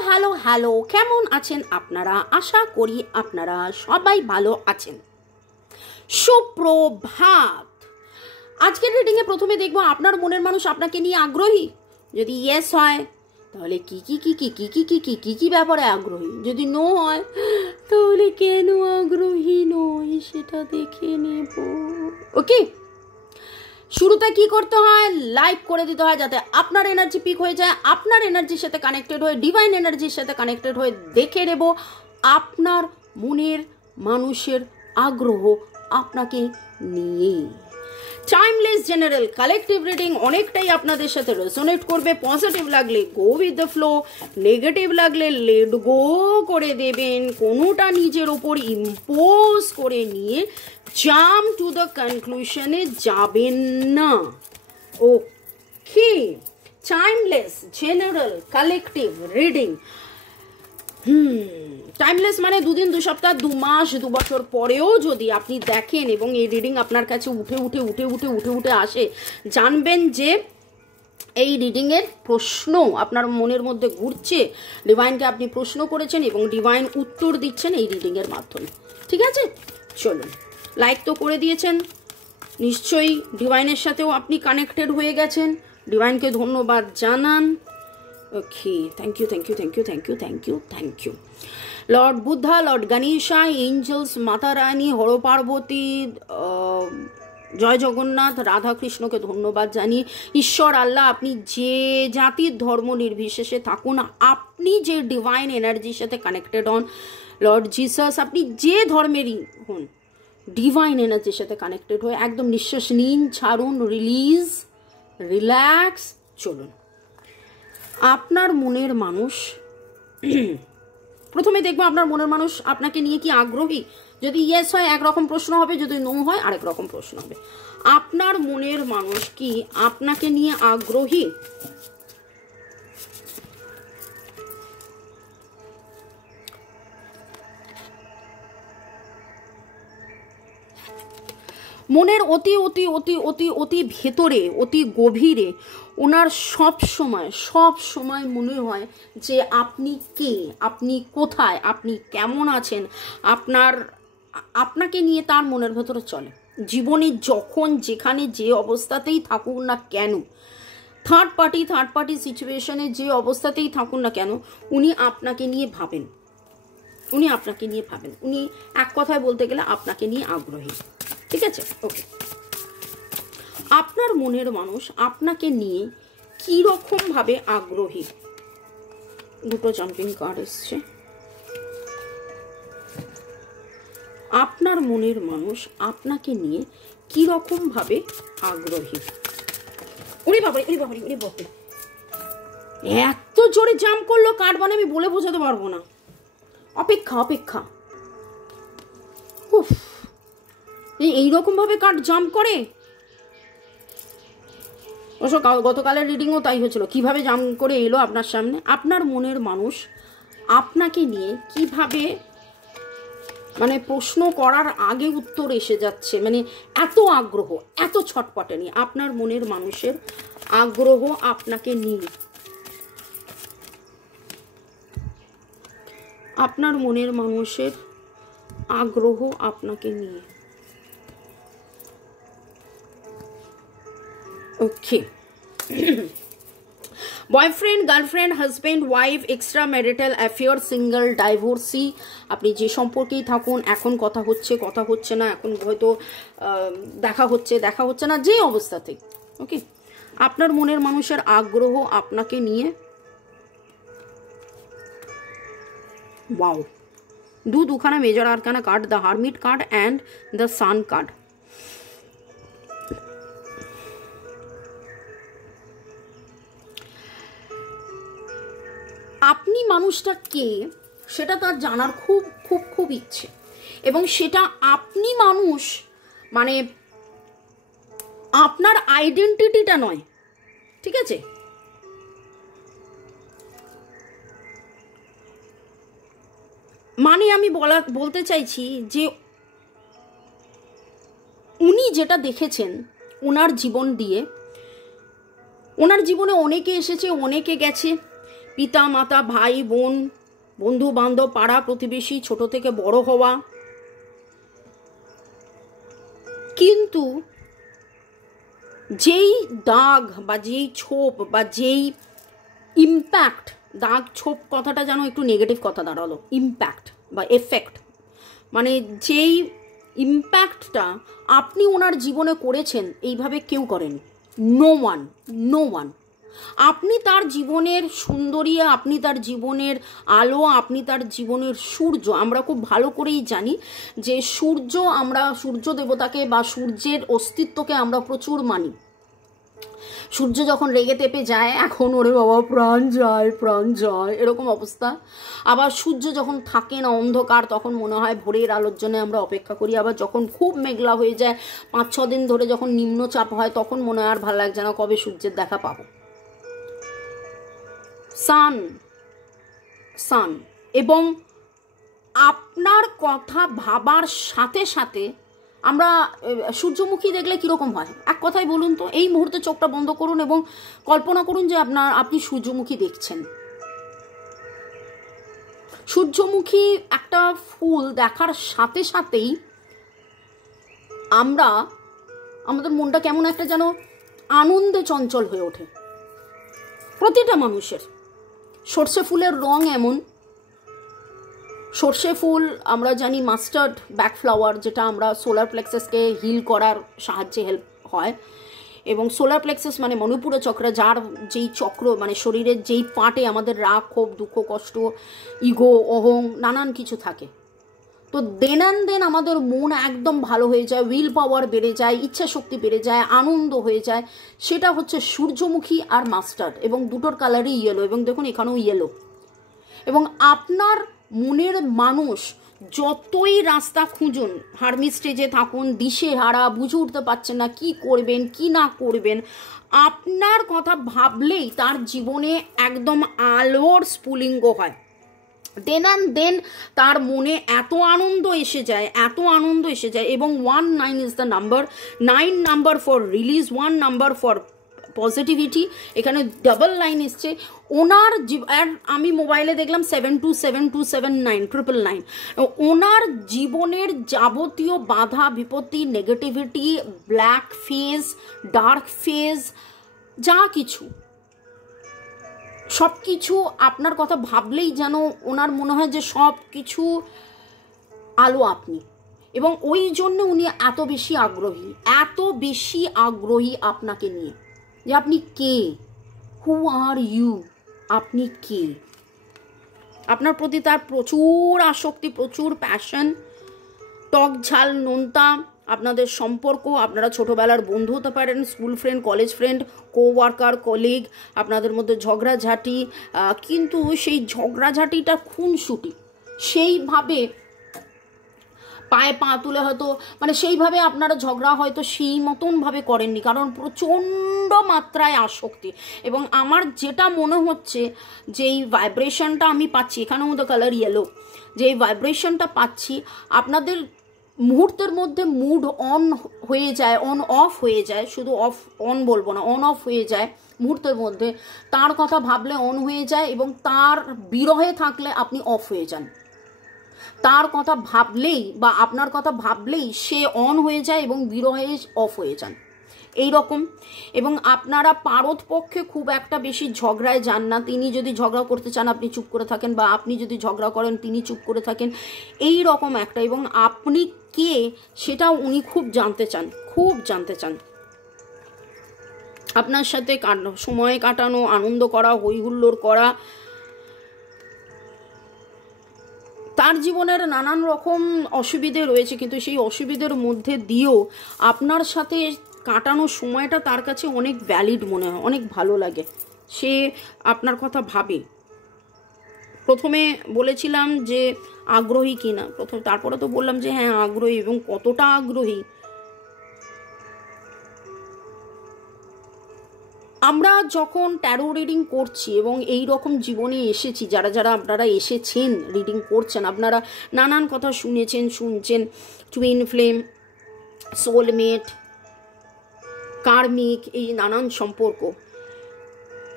Hello hello, কেমন আছেন আপনারা? আশা করি আপনারা সবাই ভালো আছেন। সুপ্রভাত। আজকের রিডিংয়ে প্রথমে দেখব আপনার মনের মানুষ আপনাকে নিয়ে আগ্রহী। যদি ইয়েস হয় তাহলে কি কি কি কি কি কি কি কি কি কি ব্যাপারে আগ্রহী। যদি নো হয় তাহলে কেন আগ্রহী নয় সেটা দেখে নেব। ওকে, শুরুতে কি করতে হয়? লাইক করে দিতে হয় যাতে আপনার এনার্জি পিক হয়ে যায়। আপনার এনার্জির সাথে কানেক্টেড হয়ে, ডিভাইন এনার্জির সাথে কানেক্টেড হয়ে দেখে নেব আপনার মনের মানুষের আগ্রহ আপনাকে নিয়ে। টাইমলেস জেনারেল কালেকটিভ রিডিং অনেকটাই আপনাদের সাথে রেজোনেট করবে। পজিটিভ লাগলে go with the flow, negative লাগলে লেট গো করে দেবেন। কোনোটা নিজের ওপর ইম্পোজ করে নিয়ে জাম্প টু দ্য কনক্লুশনে যাবেন না। Okay, timeless general collective reading. Timeless মানে দুদিন, দু সপ্তাহ, 2 মাস, 2 বছর পরেও যদি আপনি দেখেন এবং এই রিডিং আপনার কাছে উঠে আসে, জানবেন যে এই রিডিংয়ের প্রশ্ন আপনার মনের মধ্যে ঘুরছে। ডিভাইনকে আপনি প্রশ্ন করেছেন এবং ডিভাইন উত্তর দিচ্ছেন এই রিডিংয়ের মাধ্যমে। ঠিক আছে, চলুন। লাইক তো করে দিয়েছেন, নিশ্চয়ই ডিভাইনের সাথেও আপনি কানেক্টেড হয়ে গেছেন। ডিভাইনকে ধন্যবাদ জানান। Okay, thank you thank you thank you thank you thank you thank you. Lord Buddha, Lord Ganesha, angels, Mata Rani, হর পার্বতী, জয় জগন্নাথ, রাধা কৃষ্ণকে ধন্যবাদ জানিয়ে, ঈশ্বর আল্লাহ, আপনি যে জাতির ধর্ম নির্বিশেষে থাকুন, আপনি যে ডিভাইন এনার্জির সাথে কানেক্টেড হন, লর্ড জিসাস, আপনি যে ধর্মেরই হন, ডিভাইন এনার্জির সাথে কানেক্টেড হয়ে একদম নিঃশ্বাস নিন, ছাড়ুন, রিলিজ, রিল্যাক্স। চলুন, আপনার মনের মানুষ প্রথমে দেখবো আপনার মনের মানুষ আপনাকে নিয়ে কি আগ্রহী। যদি ইয়েস হয় একরকম প্রশ্ন হবে, যদি নো হয় আরেক রকম প্রশ্ন হবে। আপনার মনের মানুষ কি আপনাকে নিয়ে আগ্রহী? মনের অতি অতি অতি অতি অতি ভেতরে, অতি গভীরে ওনার সব সময় মনে হয় যে আপনি কে, আপনি কোথায়, আপনি কেমন আছেন, আপনাকে নিয়ে তার মনের ভেতরে চলে। জীবনে যখন যেখানে যে অবস্থাতেই থাকুক না কেন, থার্ড পার্টি সিচুয়েশনে যে অবস্থাতেই থাকুন না কেন, উনি আপনাকে নিয়ে ভাবেন। উনি এক কথায় বলতে গেলে আপনাকে নিয়ে আগ্রহী। ঠিক আছে, ওকে। আপনার মনের মানুষ আপনাকে নিয়ে কি রকম ভাবে আগ্রহী? দুটো জাম্পিং কার্ড এসছে। আপনার মনের মানুষ আপনাকে নিয়ে কি রকম ভাবে আগ্রহী? ওরে বাবারে, এত জোরে জাম্প করলো কার্ড, মানে আমি বলে বোঝাতে পারবো না। অপেক্ষা। উফ, এইরকম ভাবে কার্ড জাম্প করে। অবশ্য গতকালের রিডিংও তাই হয়েছিল, কিভাবে জাম্প করে এলো আপনার সামনে। আপনার মনের মানুষ আপনাকে নিয়ে কিভাবে, মানে প্রশ্ন করার আগে উত্তর এসে যাচ্ছে, মানে এত আগ্রহ, এত ছটপটানি। আপনার মনের মানুষের আগ্রহ আপনাকে নিয়ে, আপনার মনের মানুষের আগ্রহ আপনাকে নিয়ে। Okay, boyfriend, girlfriend, husband, wife, extra marital affair, single, divorcee, আপনি যে সম্পর্কেই থাকুন, এখন কথা হচ্ছে না, এখন হয়তো দেখা হচ্ছে না, যে অবস্থাতে। ওকে, আপনার মনের মানুষের আগ্রহ আপনাকে নিয়ে। ওয়াও, দুখানা major arcana card, the hermit card and the sun card. আপনি মানুষটা কে সেটা তার জানার খুব খুব খুব ইচ্ছে, এবং সেটা আপনি মানুষ মানে আপনার আইডেন্টিটিটা নয়। ঠিক আছে, মানে আমি বলতে চাইছি যে উনি যেটা দেখেছেন ওনার জীবন দিয়ে, ওনার জীবনে অনেকে এসেছে, অনেকে গেছে, পিতা মাতা, ভাই বোন, বন্ধু বান্ধব, পাড়া প্রতিবেশী, ছোট থেকে বড় হওয়া। কিন্তু যেই দাগ বা যেই ছোপ বা যেই ইম্প্যাক্ট, দাগ ছোপ কথাটা যেন একটু নেগেটিভ কথা দাঁড়ালো, ইম্প্যাক্ট বা এফেক্ট, মানে যেই ইম্প্যাক্টটা আপনি ওনার জীবনে করেছেন এইভাবে কেউ করেন, নো ওয়ান। আপনি তার জীবনের সুন্দরী, আপনি তার জীবনের আলো, আপনি তার জীবনের সূর্য। আমরা খুব ভালো করেই জানি যে সূর্য, আমরা সূর্য দেবতাকে বা সূর্যের অস্তিত্বকে আমরা প্রচুর মানি। সূর্য যখন রেগে তেপে যায়, এখন ওরে বাবা প্রাণ যায় এরকম অবস্থা। আবার সূর্য যখন থাকে না, অন্ধকার, তখন মনে হয় ভোরের আলোর জন্য আমরা অপেক্ষা করি। আবার যখন খুব মেঘলা হয়ে যায়, 5-6 দিন ধরে যখন নিম্নচাপ হয়, তখন মনে হয় আর ভালো লাগছে না, কবে সূর্যের দেখা পাবো। সান এবং আপনার কথা ভাবার সাথে সাথে আমরা সূর্যমুখী দেখলে কিরকম হয় এক কথায় বলুন তো? এই মুহূর্তে চোখটা বন্ধ করুন এবং কল্পনা করুন যে আপনি সূর্যমুখী দেখছেন। সূর্যমুখী একটা ফুল দেখার সাথে সাথেই আমাদের মনটা কেমন একটা যেন আনন্দে চঞ্চল হয়ে ওঠে, প্রতিটা মানুষের। সর্ষে ফুলের রং এমন, সর্ষে ফুল আমরা জানি মাস্টার্ড ব্যাক ফ্লাওয়ার, যেটা আমরা সোলার প্লেক্সাসকে হিল করার সাহায্যে হেল্প হয়। এবং সোলার প্লেক্সাস মানে মণিপুর চক্র, যার যেই চক্র মানে শরীরের যেই পার্টে আমাদের রাগ, ক্ষোভ, দুঃখ, কষ্ট, ইগো, অহং নানান কিছু থাকে। তো দেন আমাদের মন একদম ভালো হয়ে যায়, উইল পাওয়ার বেড়ে যায়, ইচ্ছা শক্তি বেড়ে যায়, আনন্দ হয়ে যায়। সেটা হচ্ছে সূর্যমুখী আর মাস্টার্ড, এবং দুটোর কালারই ইয়েলো, এবং দেখুন এখানেও ইয়েলো। এবং আপনার মনের মানুষ যতই রাস্তা খুঁজুন, হার্মি স্টেজে থাকুন, দিশেহারা, বুঝে উঠতে পারছেন না কি করবেন কি না করবেন, আপনার কথা ভাবলেই তার জীবনে একদম আলোর স্ফুলিঙ্গ হয়। দেন তার মনে এত আনন্দ এসে যায় এবং 19 is the number, 9 number for release, 1 number for positivity. এখানে ডাবল লাইন এসছে ওনার। আমি মোবাইলে দেখলাম 727279 ওনার জীবনের যাবতীয় বাধা বিপত্তি, negativity, black fez, dark phase, যা কিছু সব কিছু আপনার কথা ভাবলেই যেন ওনার মনে হয় যে সব কিছু আলো আপনি। এবং ওই জন্য উনি এত বেশি আগ্রহী আপনাকে নিয়ে, যে আপনি কে, হু আর ইউ, আপনি কে। আপনার প্রতি তার প্রচুর আসক্তি, প্রচুর প্যাশন, টক ঝাল নোনতা আপনাদের সম্পর্ক। আপনারা ছোটবেলার বন্ধু হতে পারেন, school friend, college friend, coworker, colleague, আপনাদের মধ্যে ঝগড়াঝাঁটি, কিন্তু সেই ঝগড়াঝাঁটিটা খুনসুটি, সেইভাবে পায়ে পা তুলে হয়তো মানে সেইভাবে আপনারা ঝগড়া হয়তো সেই মতনভাবে করেননি, কারণ প্রচণ্ড মাত্রায় আসক্তি। এবং আমার যেটা মনে হচ্ছে যে এই ভাইব্রেশনটা আমি পাচ্ছি, এখানেও দ্য কালার ইয়েলো, যে এই ভাইব্রেশনটা পাচ্ছি, আপনাদের মুহূর্তের মধ্যে মুড অন হয়ে যায়, অন অফ হয়ে যায়, শুধু অফ অন বলবো না, অন অফ হয়ে যায় মুহূর্তের মধ্যে। তার কথা ভাবলে অন হয়ে যায়, এবং তার বিরহে থাকলে আপনি অফ হয়ে যান। তার কথা ভাবলেই বা আপনার কথা ভাবলেই সে অন হয়ে যায় এবং বিরহে অফ হয়ে যান, এই রকম। এবং আপনারা পারতপক্ষে খুব একটা বেশি ঝগড়ায় যান না। তিনি যদি ঝগড়া করতে চান আপনি চুপ করে থাকেন, বা আপনি যদি ঝগড়া করেন তিনি চুপ করে থাকেন, এই রকম একটা। এবং আপনি কে সেটাও উনি খুব জানতে চান। আপনার সাথে সময় কাটানো, আনন্দ করা, হই হুল্লোড় করা। তার জীবনের নানান রকম অসুবিধে রয়েছে, কিন্তু সেই অসুবিধের মধ্যে দিয়েও আপনার সাথে কাটানো সময়টা তার কাছে অনেক ভ্যালিড মনে হয়, অনেক ভালো লাগে, সে আপনার কথা ভাবে। প্রথমে বলেছিলাম যে আগ্রহী কিনা, তারপরে তো বললাম যে হ্যাঁ আগ্রহী, এবং কতটা আগ্রহী। আমরা যখন ট্যারো রিডিং করছি এবং এই রকম জীবনে এসেছি, যারা আপনারা এসেছেন রিডিং করছেন, আপনারা নানান কথা শুনছেন, টুইন ফ্লেম, সোলমেট, কার্মিক, এই নানান সম্পর্ক।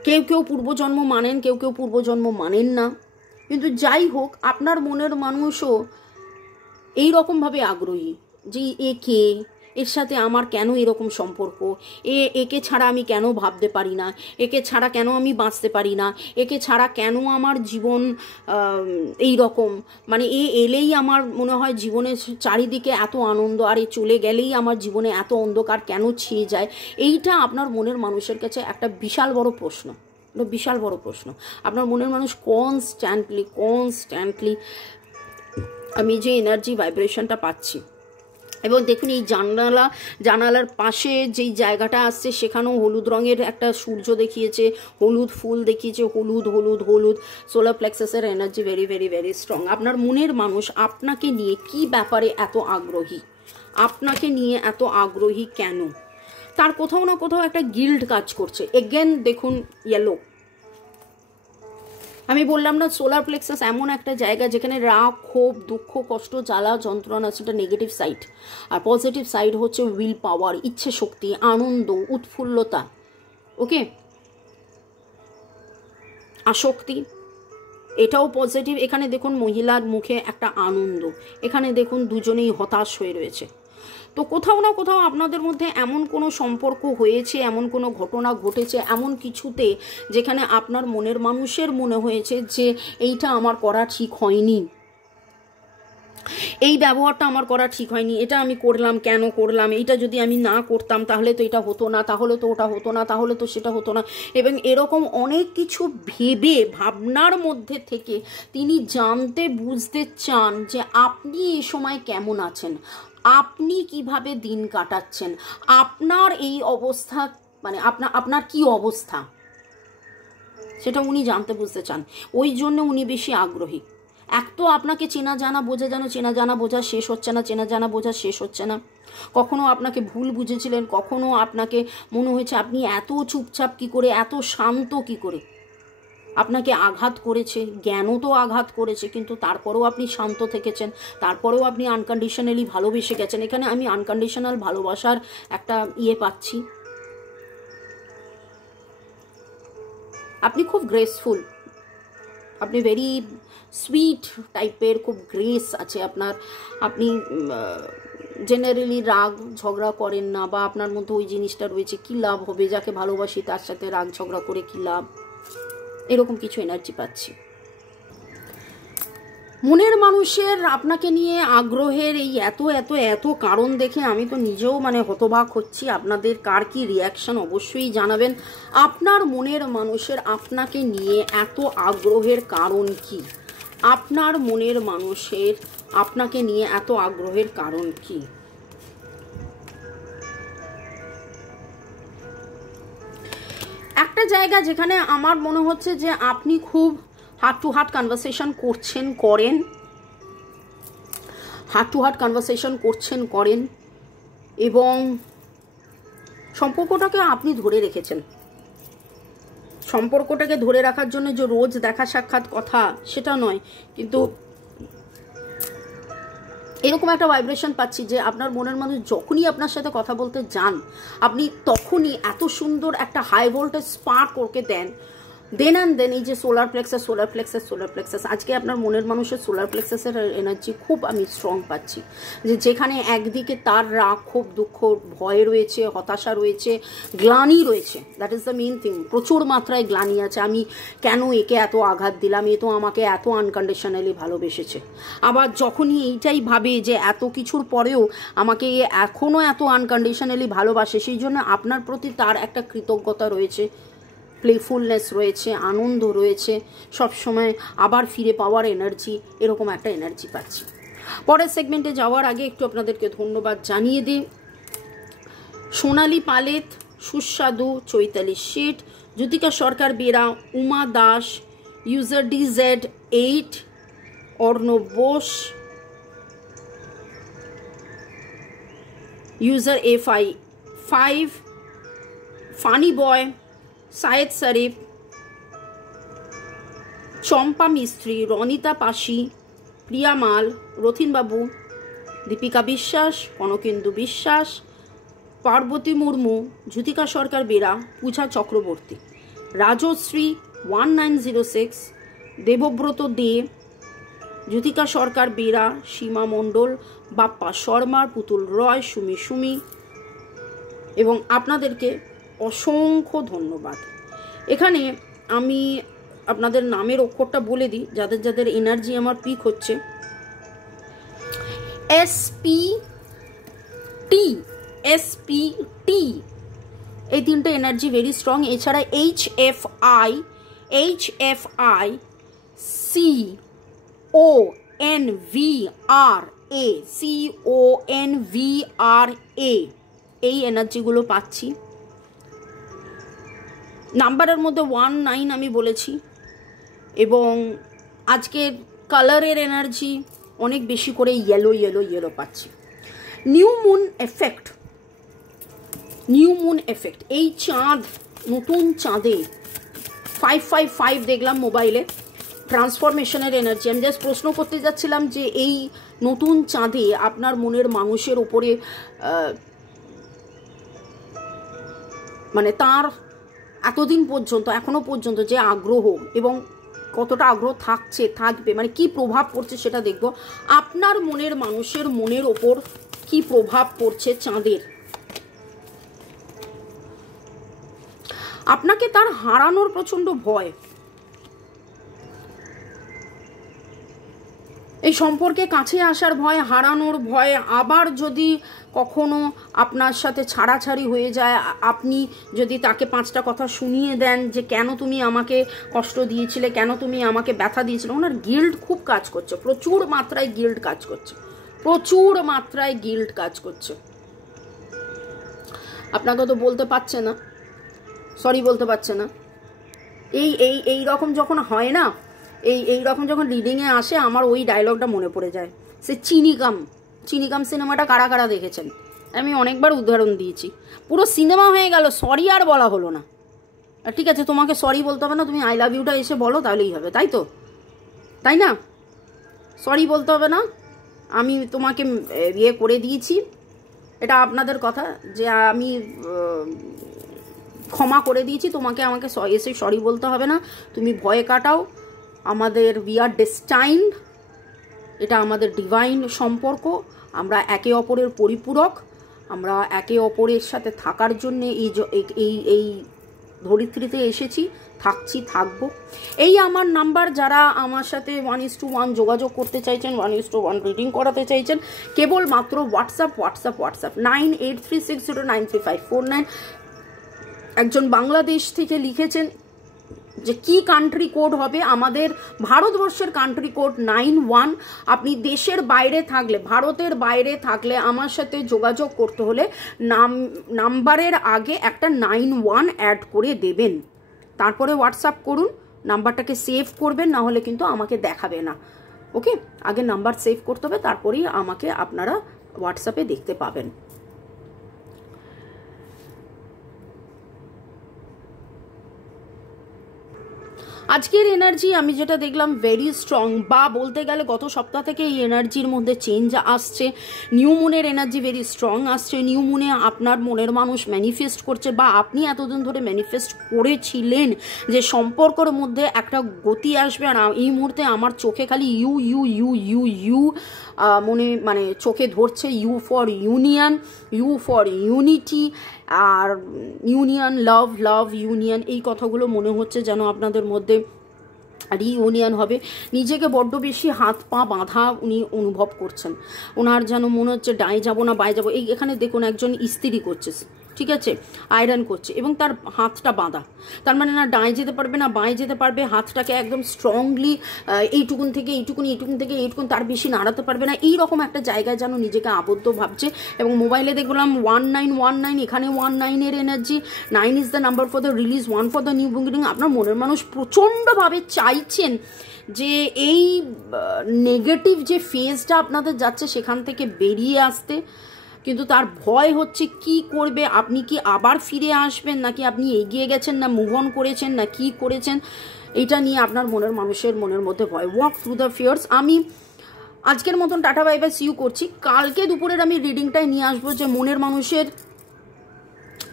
কেউ কেউ পূর্বজন্ম মানেন, কেউ কেউ পূর্বজন্ম মানেন না, কিন্তু যাই হোক আপনার মনের মানুষও এই রকমভাবে আগ্রহী যে এ কে, এর সাথে আমার কেন এরকম সম্পর্ক, একে ছাড়া আমি কেন ভাবতে পারি না, একে ছাড়া কেন আমি বাঁচতে পারি না, একে ছাড়া কেন আমার জীবন এই রকম, মানে এলেই আমার মনে হয় জীবনের চারিদিকে এত আনন্দ, আর এ চলে গেলেই আমার জীবনে এত অন্ধকার কেন ছেয়ে যায়। এইটা আপনার মনের মানুষের কাছে একটা বিশাল বড় প্রশ্ন, বিশাল বড় প্রশ্ন। আপনার মনের মানুষ কনস্ট্যান্টলি আমি যে এনার্জি ভাইব্রেশনটা পাচ্ছি, এবং দেখুন এই জানালার পাশে যেই জায়গাটা আসছে সেখানেও হলুদ রঙের একটা সূর্য দেখিয়েছে, হলুদ ফুল দেখিয়েছে, হলুদ হলুদ হলুদ। সোলার প্লেক্সাসের energy very very very strong. আপনার মনের মানুষ আপনাকে নিয়ে কি ব্যাপারে এত আগ্রহী, আপনাকে নিয়ে এত আগ্রহী কেন, তার কোথাও না কোথাও একটা গিল্ড কাজ করছে। এগেন দেখুন ইয়েলো, আমি বললাম না সোলার প্লেক্সাস এমন একটা জায়গা যেখানে রাগ, ক্ষোভ, দুঃখ, কষ্ট, জ্বালা, যন্ত্রণা সেটা নেগেটিভ সাইড, আর পজিটিভ সাইড হচ্ছে উইল পাওয়ার, ইচ্ছে শক্তি, আনন্দ, উৎফুল্লতা, ওকে, আসক্তি, এটাও পজিটিভ। এখানে দেখুন মহিলার মুখে একটা আনন্দ, এখানে দেখুন দুজনেই হতাশ হয়ে রয়েছে। তো কোথাও না কোথাও আপনাদের মধ্যে এমন কোনো সম্পর্ক হয়েছে, এমন কোনো ঘটনা ঘটেছে, এমন কিছুতে যেখানে আপনার মনের মানুষের মনে হয়েছে যে এইটা আমার করা ঠিক হয়নি, এই ব্যবহারটা আমার করা ঠিক হয়নি, এটা আমি করলাম কেন করলাম, এইটা যদি আমি না করতাম তাহলে তো এটা হতো না, তাহলে তো ওটা হতো না, তাহলে তো সেটা হতো না। এবং এরকম অনেক কিছু ভেবে ভাবনার মধ্যে থেকে তিনি জানতে বুঝতে চান যে আপনি এই সময় কেমন আছেন, আপনি কিভাবে দিন কাটাচ্ছেন, আপনার এই অবস্থা, মানে আপনার কি অবস্থা সেটা উনি জানতে বুঝতে চান। ওই জন্য উনি বেশি আগ্রহী। এক তো আপনাকে চেনা জানা বোঝা, যেন চেনা জানা বোঝা শেষ হচ্ছে না, চেনা জানা বোঝা শেষ হচ্ছে না। কখনো আপনাকে ভুল বুঝেছিলেন, কখনো আপনাকে মনে হয়েছে আপনি এত চুপচাপ কি করে, এত শান্ত কি করে, আপনাকে আঘাত করেছে, জ্ঞানও তো আঘাত করেছে, কিন্তু তারপরেও আপনি শান্ত থেকেছেন, তারপরেও আপনি আনকন্ডিশনালি ভালোবেসে গেছেন। এখানে আমি আনকন্ডিশনাল ভালোবাসার একটা পাচ্ছি। আপনি খুব গ্রেসফুল, আপনি ভেরি সুইট টাইপের, খুব গ্রেস আছে আপনার। আপনি জেনারেলি রাগ ঝগড়া করেন না, বা আপনার মধ্যে ওই জিনিসটা রয়েছে কি লাভ হবে, যাকে ভালোবাসি তার সাথে রাগ ঝগড়া করে কি লাভ, এরকম কিছু এনার্জি পাচ্ছি। মনের মানুষের আপনাকে নিয়ে আগ্রহের এই এত এত এত কারণ দেখে আমি তো নিজেও মানে হতবাক হচ্ছি। আপনাদের কার কি রিয়াকশন অবশ্যই জানাবেন। আপনার মনের মানুষের আপনাকে নিয়ে এত আগ্রহের কারণ কি? আপনার মনের মানুষের আপনাকে নিয়ে এত আগ্রহের কারণ কি? একটা জায়গা যেখানে আমার মনে হচ্ছে যে আপনি খুব হার্ট টু হার্ট কনভারসেশন করেন, এবং সম্পর্কটাকে আপনি ধরে রেখেছেন। সম্পর্কটাকে ধরে রাখার জন্য যে রোজ দেখা সাক্ষাৎ কথা সেটা নয়, কিন্তু এরকম একটা ভাইব্রেশন পাচ্ছি যে আপনার মনের মানুষ যখনই আপনার সাথে কথা বলতে যান, আপনি তখনই এত সুন্দর একটা হাই ভোল্টেজ স্পার্ক ওকে দেন। দেন এই যে সোলার প্লেক্সাস আজকে আপনার মনের মানুষের সোলার প্লেক্সাসের এনার্জি খুব আমি স্ট্রং পাচ্ছি, যে যেখানে একদিকে তার রাগ, ক্ষোভ, দুঃখ, ভয় রয়েছে, হতাশা রয়েছে, গ্লানি রয়েছে। That is the main thing. প্রচুর মাত্রায় গ্লানি আছে, আমি কেন একে এত আঘাত দিলাম, এ তো আমাকে এত আনকন্ডিশনালি ভালোবেসেছে। আবার যখনই এইটাই ভাবে যে এত কিছুর পরেও আমাকে এখনও এত আনকন্ডিশনালি ভালোবাসে, সেই জন্য আপনার প্রতি তার একটা কৃতজ্ঞতা রয়েছে, প্লেফুলনেস রয়েছে, আনন্দ রয়েছে, সবসময় আবার ফিরে পাওয়ার এনার্জি, এরকম একটা এনার্জি পাচ্ছি। পরের সেগমেন্টে যাওয়ার আগে একটু আপনাদেরকে ধন্যবাদ জানিয়ে দিই। সোনালী পালেত, সুস্বাদু, Chaitali Sheth, Jyotika Sarkar Bera, Uma Das, user DZ8, Arnab Bose, user FI5, funny boy, Sayed Sharif, Champa Mistri, Ranita পাশি, প্রিয়া মাল, রথিনবাবু, দীপিকা বিশ্বাস, কনকেন্দু বিশ্বাস, পার্বতী মুর্মু, জ্যোতিকা সরকার বেরা, পূজা চক্রবর্তী। রাজশ্রী 1906, দেবব্রত দে, জ্যোতিকা সরকার বেরা, সীমা মণ্ডল, বাপ্পা শর্মা, পুতুল রয়, সুমি সুমি, এবং আপনাদেরকে অসংখ্য ধন্যবাদ। এখানে আমি আপনাদের নামের অক্ষরটা বলে দিই, যাদের যাদের এনার্জি আমার পিক হচ্ছে। SP এই তিনটে এনার্জি ভেরি স্ট্রং। এছাড়া HFI CONVRA এই এনার্জিগুলো পাচ্ছি। নাম্বারের মধ্যে 19 আমি বলেছি, এবং আজকের কালারের এনার্জি অনেক বেশি করে ইয়েলো পাচ্ছি। নিউ মুন এফেক্ট, এই চাঁদ, নতুন চাঁদে 555 দেখলাম মোবাইলে, ট্রান্সফরমেশনের এনার্জি। আমি জাস্ট প্রশ্ন করতে যাচ্ছিলাম যে এই নতুন চাঁদে আপনার মনের মানুষের ওপরে মানে তার এতদিন পর্যন্ত এখনো পর্যন্ত যে আগ্রহ, এবং কতটা আগ্রহ থাকবে, মানে কি প্রভাব পড়ছে সেটা দেখব। আপনার মনের মানুষের মনের ওপর কি প্রভাব পড়ছে চাঁদের। আপনাকে তার হারানোর প্রচন্ড ভয়, এই সম্পর্কে কাছে আসার ভয়, হারানোর ভয়। আবার যদি কখনো আপনার সাথে ছাড়াছাড়ি হয়ে যায়, আপনি যদি তাকে 5টা কথা শুনিয়ে দেন যে কেন তুমি আমাকে কষ্ট দিয়েছিলে, কেন তুমি আমাকে ব্যথা দিয়েছিলে, ওনার গিল্ট খুব কাজ করছে, প্রচুর মাত্রায় গিল্ট কাজ করছে। আপনাকে তো বলতে পারছে না, সরি বলতে পারছে না। এই রকম যখন হয় না, এই রকম যখন রিডিংয়ে আসে, আমার ওই ডায়লগটা মনে পড়ে যায়। সে চিনিকাম সিনেমাটা কারা কারা দেখেছেন? আমি অনেকবার উদাহরণ দিয়েছি, পুরো সিনেমা হয়ে গেল, সরি আর বলা হলো না। ঠিক আছে, তোমাকে সরি বলতে হবে না, তুমি আই লাভ ইউটা এসে বলো, তাহলেই হবে, তাই না? সরি বলতে হবে না, আমি তোমাকে ইয়ে করে দিয়েছি, এটা আপনাদের কথা, যে আমি ক্ষমা করে দিয়েছি তোমাকে, আমাকে এসে সরি বলতে হবে না, তুমি ভয় কাটাও। আমাদের উই আর ডেস্টাইন্ড, এটা আমাদের ডিভাইন সম্পর্ক, আমরা একে অপরের পরিপূরক, আমরা একে অপরের সাথে থাকার জন্য এই ধরিত্রীতে এসেছি, থাকবো। এই আমার নাম্বার, যারা আমার সাথে 1:1 যোগাযোগ করতে চাইছেন, 1:1 রিডিং করাতে চাইছেন, কেবলমাত্র হোয়াটসঅ্যাপ 9836093549। একজন বাংলাদেশ থেকে লিখেছেন যে কি কান্ট্রি কোড হবে, আমাদের ভারতবর্ষের কান্ট্রি কোড 91। আপনি দেশের বাইরে থাকলে, ভারতের বাইরে থাকলে আমার সাথে যোগাযোগ করতে হলে নাম্বারের আগে একটা 91 অ্যাড করে দেবেন, তারপরে হোয়াটসঅ্যাপ করুন। নাম্বারটাকে সেভ করবেন, না হলে কিন্তু আমাকে দেখাবে না। ওকে, আগে নাম্বার সেভ করতে হবে, তারপরেই আমাকে আপনারা হোয়াটসঅ্যাপে দেখতে পাবেন। আজকের এনার্জি আমি যেটা দেখলাম ভেরি স্ট্রং, বা বলতে গেলে গত সপ্তাহ থেকে এই এনার্জির মধ্যে চেঞ্জ আসছে। নিউ মুনের এনার্জি ভেরি স্ট্রং আসছে। নিউ মুনে আপনার মনের মানুষ ম্যানিফেস্ট করছে, বা আপনি এতদিন ধরে ম্যানিফেস্ট করেছিলেন যে সম্পর্কের মধ্যে একটা গতি আসবে। আর এই মুহূর্তে আমার চোখে খালি U U U U U মানে চোখে ধরছে, U for union, U for unity, আর ইউনিয়ন, লাভ ইউনিয়ন, এই কথাগুলো মনে হচ্ছে যেন আপনাদের মধ্যে রিইউনিয়ন হবে। নিজেকে বড্ড বেশি হাত পা বাঁধা উনি অনুভব করছেন, ওনার যেন মনে হচ্ছে ডায়ে যাবো না বায়ে যাবো। এখানে দেখুন একজন ইস্ত্রি করছে, ঠিক আছে, আয়রন করছে, এবং তার হাতটা বাঁধা, তার মানে না ডায়ে যেতে পারবে না বাঁয়ে যেতে পারবে, হাতটাকে একদম স্ট্রংলি এইটুকুন থেকে এইটুকুন, এইটুকুন থেকে এইটুকুন, তার বেশি নাড়াতে পারবে না, এইরকম একটা জায়গায় যেন নিজেকে আবদ্ধ ভাবছে। এবং মোবাইলে দেখলাম 1919, এখানে 19-এর এনার্জি। 9 is the number for the release, 1 for the new beginning. আপনার মনের মানুষ প্রচণ্ডভাবে চাইছেন যে এই নেগেটিভ যে ফেজটা আপনাদের যাচ্ছে সেখান থেকে বেরিয়ে আসতে, কিন্তু তার ভয় হচ্ছে কি করবে, আপনি কি আবার ফিরে আসবেন, নাকি আপনি এগিয়ে গেছেন, না মুভ অন করেছেন, না কি করেছেন, এটা নিয়ে আপনার মনের মানুষের মনের মধ্যে ভয়। Walk through the fears. আমি আজকের মতন tata bye bye, see you করছি। কালকে দুপুরের আমি রিডিংটাই নিয়ে আসবো যে মনের মানুষের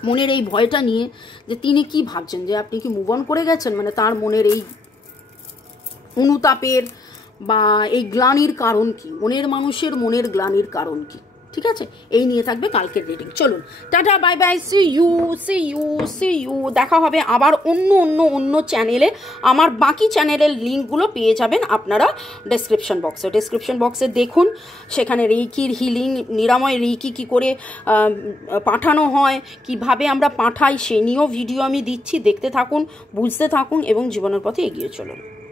মনের এই ভয়টা নিয়ে যে তিনি কি ভাবছেন, যে আপনি কি মুভ অন করে গেছেন, মানে তার মনের এই অনুতাপের বা এই গ্লানির কারণ কি, মনের মানুষের মনের গ্লানির কারণ কি, ঠিক আছে, এই নিয়ে থাকবে কালকের রিডিং। চলুন, tata, bye bye, see you. দেখা হবে আবার অন্য চ্যানেলে। আমার বাকি চ্যানেলের লিঙ্কগুলো পেয়ে যাবেন আপনারা ডেসক্রিপশন বক্সে দেখুন, সেখানে রেইকির হিলিং, নিরাময় রেইকি কী করে পাঠানো হয়, কিভাবে আমরা পাঠাই, সে নিয়েও ভিডিও আমি দিচ্ছি। দেখতে থাকুন, বুঝতে থাকুন এবং জীবনের পথে এগিয়ে চলুন।